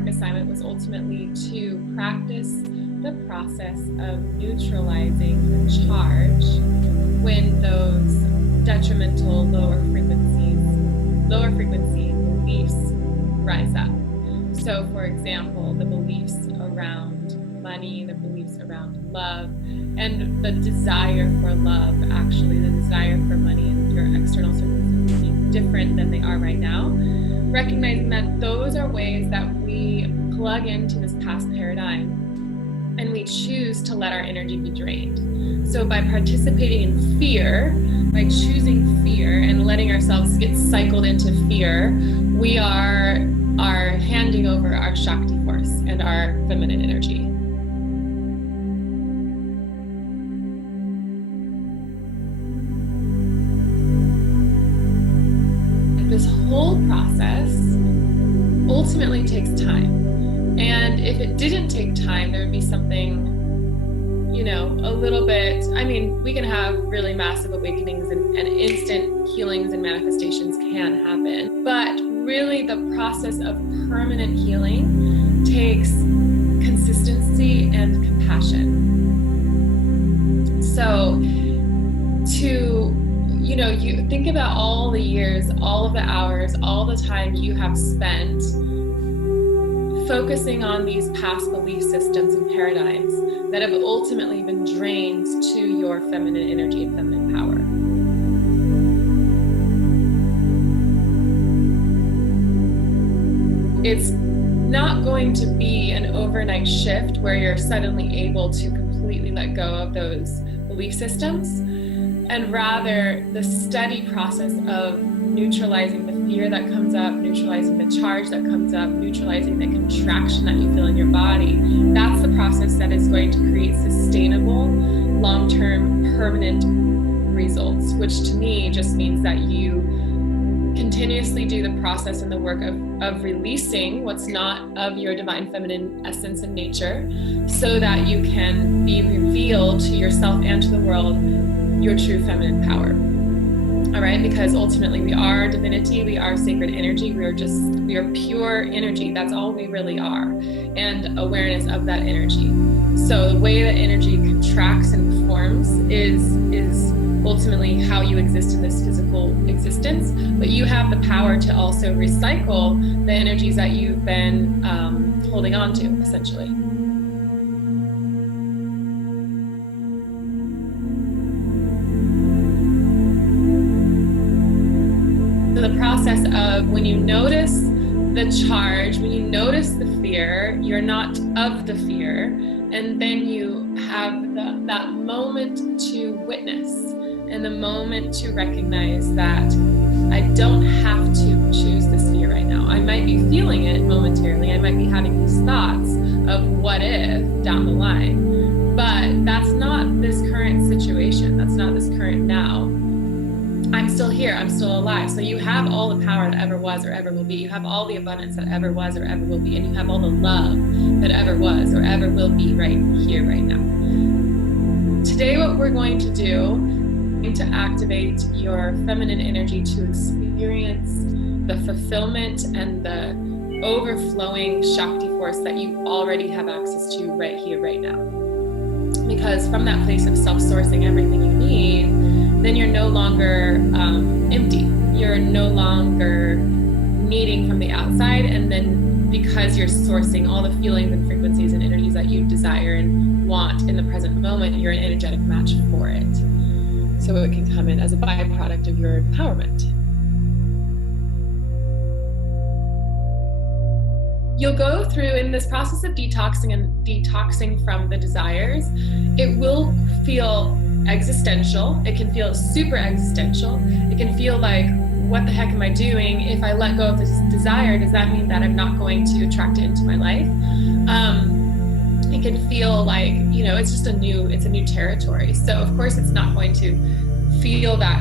homework assignment was ultimately to practice the process of neutralizing the charge when those detrimental lower frequency beliefs rise up. So for example, the beliefs around money, the beliefs around love, and the desire for love, actually the desire for money and your external circumstances being different than they are right now. Recognizing that those are ways that we plug into this past paradigm and we choose to let our energy be drained. So by participating in fear, by choosing fear and letting ourselves get cycled into fear, we are handing over our Shakti force and our feminine energy. This whole process ultimately takes time. And if it didn't take time, there would be something, a little bit, we can have really massive awakenings and instant healings and manifestations can happen. But really the process of permanent healing takes consistency and compassion. So you think about all the years, all of the hours, all the time you have spent focusing on these past belief systems and paradigms that have ultimately been drains to your feminine energy and feminine power. It's not going to be an overnight shift where you're suddenly able to completely let go of those belief systems, and rather the steady process of neutralizing the fear that comes up, neutralizing the charge that comes up, neutralizing the contraction that you feel in your body. That's the process that is going to create sustainable, long-term, permanent results, which to me just means that you continuously do the process and the work of releasing what's not of your divine feminine essence and nature, so that you can be revealed to yourself and to the world your true feminine power. All right, because ultimately we are divinity, we are sacred energy, we are pure energy. That's all we really are, and awareness of that energy. So the way that energy contracts and forms is ultimately how you exist in this physical existence, but you have the power to also recycle the energies that you've been holding on to, essentially. So the process of when you notice the charge, when you notice the fear, you're not of the fear, and then you have that moment to witness and the moment to recognize that I don't have to choose this fear right now. I might be feeling it momentarily. I might be having these thoughts of what if down the line, but that's not this current situation. That's not this current now. I'm still here. I'm still alive. So you have all the power that ever was or ever will be. You have all the abundance that ever was or ever will be. And you have all the love that ever was or ever will be right here, right now. Today, what we're going to do is to activate your feminine energy to experience the fulfillment and the overflowing Shakti force that you already have access to right here, right now. Because from that place of self-sourcing everything you need, then you're no longer empty. You're no longer needing from the outside. And then because you're sourcing all the feelings and frequencies and energies that you desire and want in the present moment, you're an energetic match for it. So it can come in as a byproduct of your empowerment. You'll go through in this process of detoxing from the desires. It will feel existential. It can feel super existential. It can feel like, what the heck am I doing? If I let go of this desire, does that mean that I'm not going to attract it into my life? It can feel like, it's just a new territory. So of course it's not going to feel that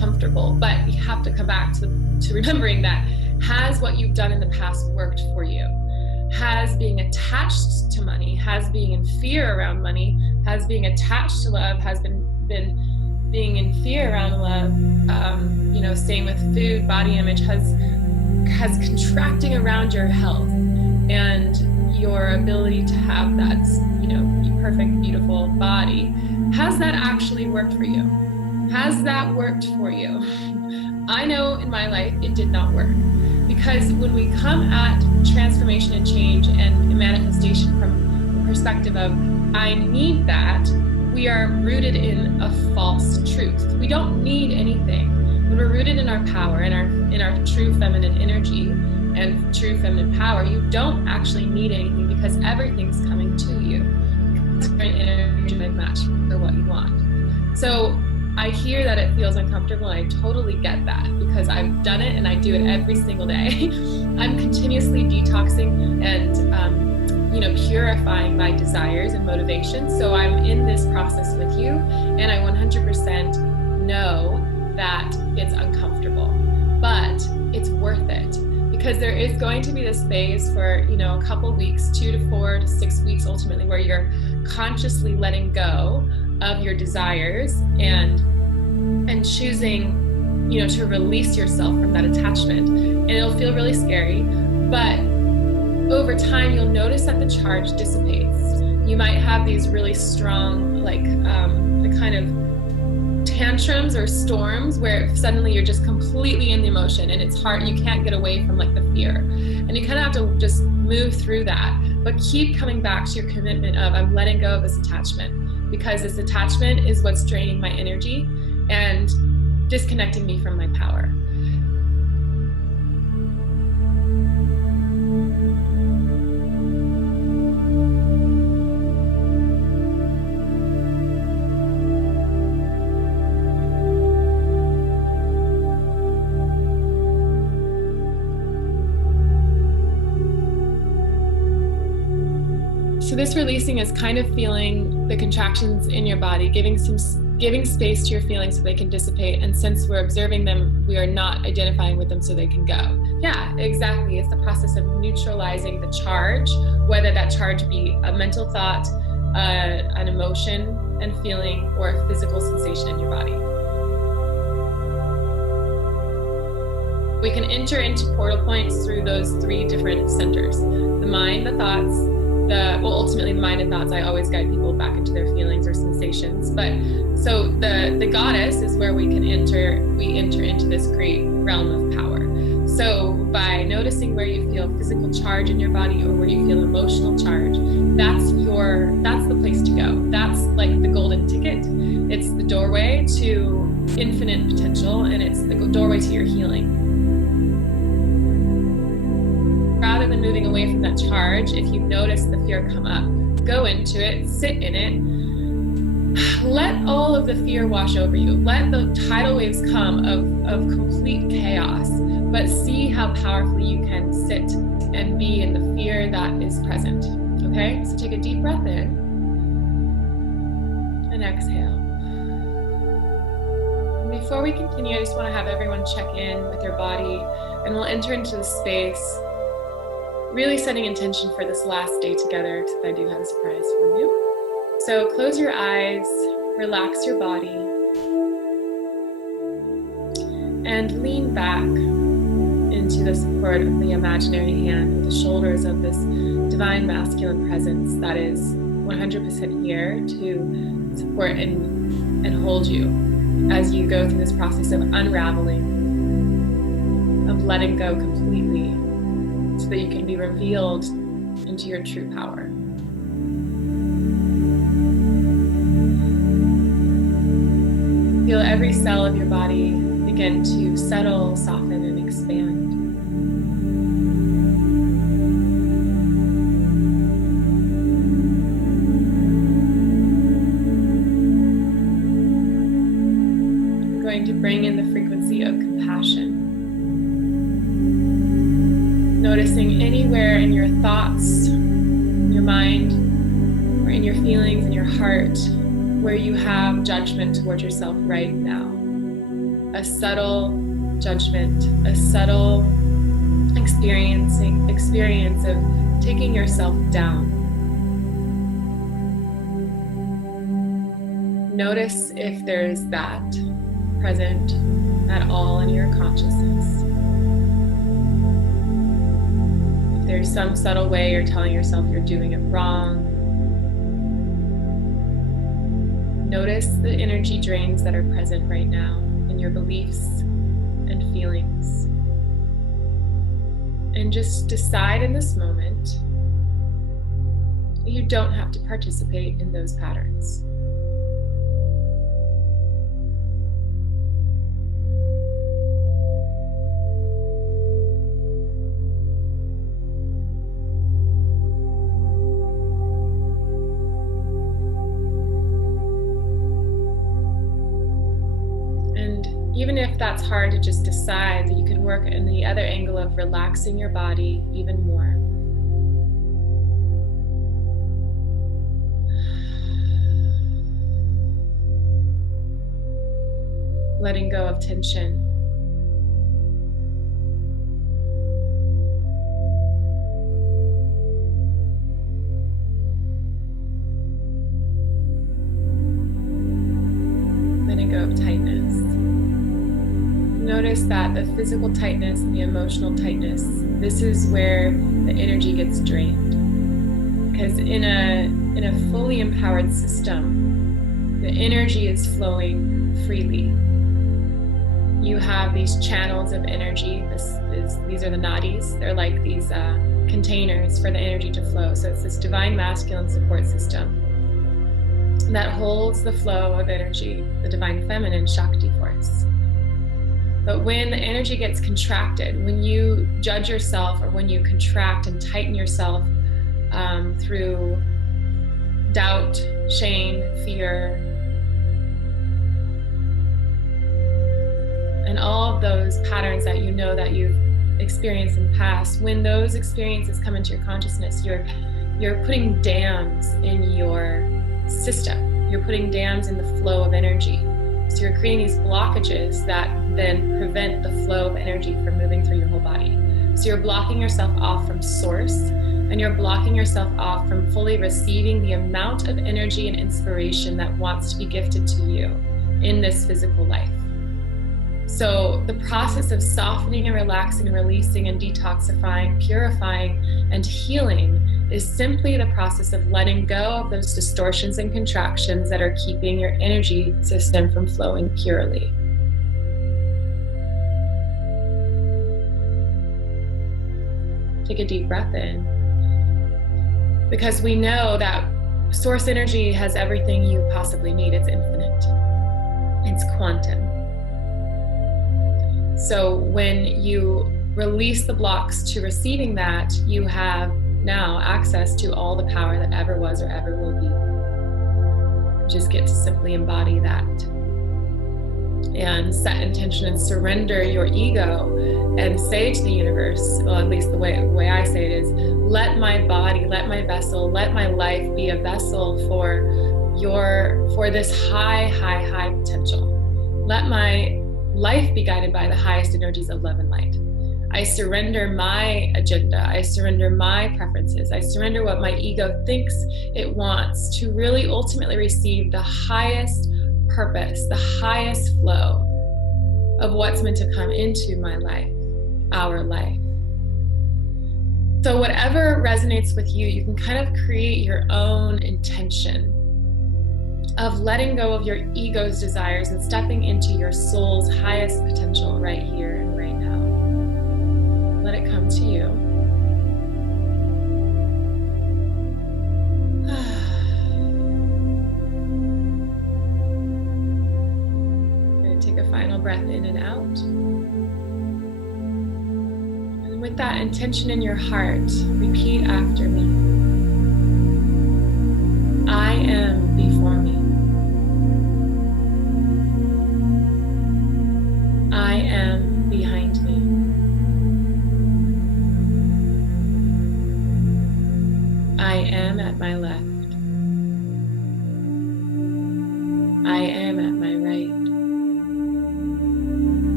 comfortable, but you have to come back to remembering that, has what you've done in the past worked for you? Has being attached to money, has being in fear around money, has being attached to love, has been being in fear around love, staying with food, body image, has contracting around your health and your ability to have that, perfect, beautiful body, has that actually worked for you? Has that worked for you? I know in my life it did not work, because when we come at transformation and change and manifestation from the perspective of I need that, we are rooted in a false truth. We don't need anything. When we're rooted in our power, in our true feminine energy and true feminine power, you don't actually need anything, because everything's coming to you. It's an energetic match for what you want. So I hear that it feels uncomfortable, and I totally get that, because I've done it and I do it every single day. I'm continuously detoxing and purifying my desires and motivations. So I'm in this process with you, and I 100% know that it's uncomfortable, but it's worth it, because there is going to be this phase for a couple weeks, 2 to 4 to 6 weeks ultimately, where you're consciously letting go of your desires and choosing to release yourself from that attachment. And it'll feel really scary, but over time you'll notice that the charge dissipates. You might have these really strong the kind of tantrums or storms where suddenly you're just completely in the emotion, and it's hard, you can't get away from the fear, and you kind of have to just move through that, but keep coming back to your commitment of I'm letting go of this attachment, because this attachment is what's draining my energy and disconnecting me from my power. So this releasing is kind of feeling the contractions in your body, giving space to your feelings so they can dissipate. And since we're observing them, we are not identifying with them so they can go. Yeah, exactly. It's the process of neutralizing the charge, whether that charge be a mental thought, an emotion and feeling, or a physical sensation in your body. We can enter into portal points through those 3 different centers: the mind, the thoughts, ultimately the mind and thoughts. I always guide people back into their feelings or sensations. But so the goddess is where we enter into this great realm of power. So by noticing where you feel physical charge in your body or where you feel emotional charge, that's the place to go. That's like the golden ticket. It's the doorway to infinite potential, and it's the doorway to your healing. Rather than moving away from that charge, if you notice the fear come up, go into it, sit in it, let all of the fear wash over you, let the tidal waves come of complete chaos, but see how powerfully you can sit and be in the fear that is present. Okay, so take a deep breath in and exhale. And before we continue, I just want to have everyone check in with their body, and we'll enter into the space really setting intention for this last day together, because I do have a surprise for you. So close your eyes, relax your body, and lean back into the support of the imaginary hand with the shoulders of this divine masculine presence that is 100% here to support and hold you as you go through this process of unraveling, of letting go completely, so that you can be revealed into your true power. Feel every cell of your body begin to settle, soften, and expand. I'm going to bring in the frequency of compassion. Noticing anywhere in your thoughts, your mind, or in your feelings, in your heart, where you have judgment towards yourself right now. A subtle judgment, a subtle experience of taking yourself down. Notice if there's that present at all in your consciousness. there's some subtle way you're telling yourself you're doing it wrong, notice the energy drains that are present right now in your beliefs and feelings. And just decide in this moment that you don't have to participate in those patterns. Even if that's hard to just decide, that you can work in the other angle of relaxing your body even more. Letting go of tension. Letting go of tightness. Notice that the physical tightness and the emotional tightness, this is where the energy gets drained. Because in a fully empowered system, the energy is flowing freely. You have these channels of energy. These are the nadis. They're like these containers for the energy to flow. So it's this divine masculine support system that holds the flow of energy, the divine feminine Shakti force. But when the energy gets contracted, when you judge yourself or when you contract and tighten yourself through doubt, shame, fear, and all of those patterns that you know that you've experienced in the past, when those experiences come into your consciousness, you're putting dams in your system. You're putting dams in the flow of energy. So you're creating these blockages that then prevent the flow of energy from moving through your whole body. So you're blocking yourself off from source, and you're blocking yourself off from fully receiving the amount of energy and inspiration that wants to be gifted to you in this physical life. So the process of softening and relaxing and releasing and detoxifying, purifying and healing is simply the process of letting go of those distortions and contractions that are keeping your energy system from flowing purely. Take a deep breath in. Because we know that source energy has everything you possibly need. It's infinite. It's quantum. So when you release the blocks to receiving that, you have now access to all the power that ever was or ever will be. You just get to simply embody that and set intention and surrender your ego and say to the universe, well, at least the way I say it is, let my body, let my vessel, let my life be a vessel for this high potential. Let my life be guided by the highest energies of love and light. I surrender my agenda. I surrender my preferences. I surrender what my ego thinks it wants to really ultimately receive the highest purpose, the highest flow of what's meant to come into my life, our life. So whatever resonates with you, you can kind of create your own intention of letting go of your ego's desires and stepping into your soul's highest potential right here and right now. Let it come to you. I'm going to take a final breath in and out. And with that intention in your heart, repeat after me. I am before me. I am behind me. I am at my left. I am at my right.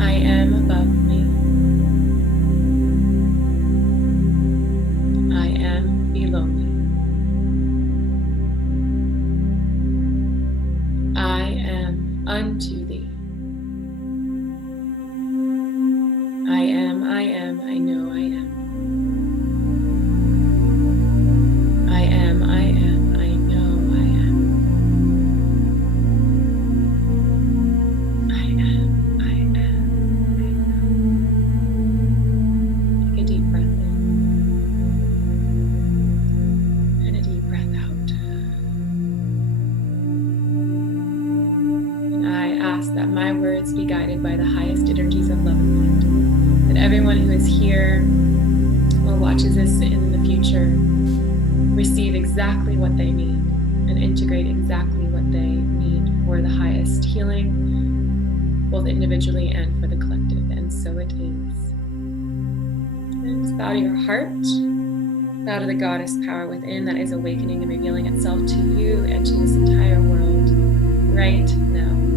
I am above me. I am below me. I am unto thee. I am, I know I am. guided by the highest energies of love and light. That everyone who is here or watches this in the future receive exactly what they need and integrate exactly what they need for the highest healing, both individually and for the collective. And so it is. And just bow to your heart, bow to the goddess power within that is awakening and revealing itself to you and to this entire world right now.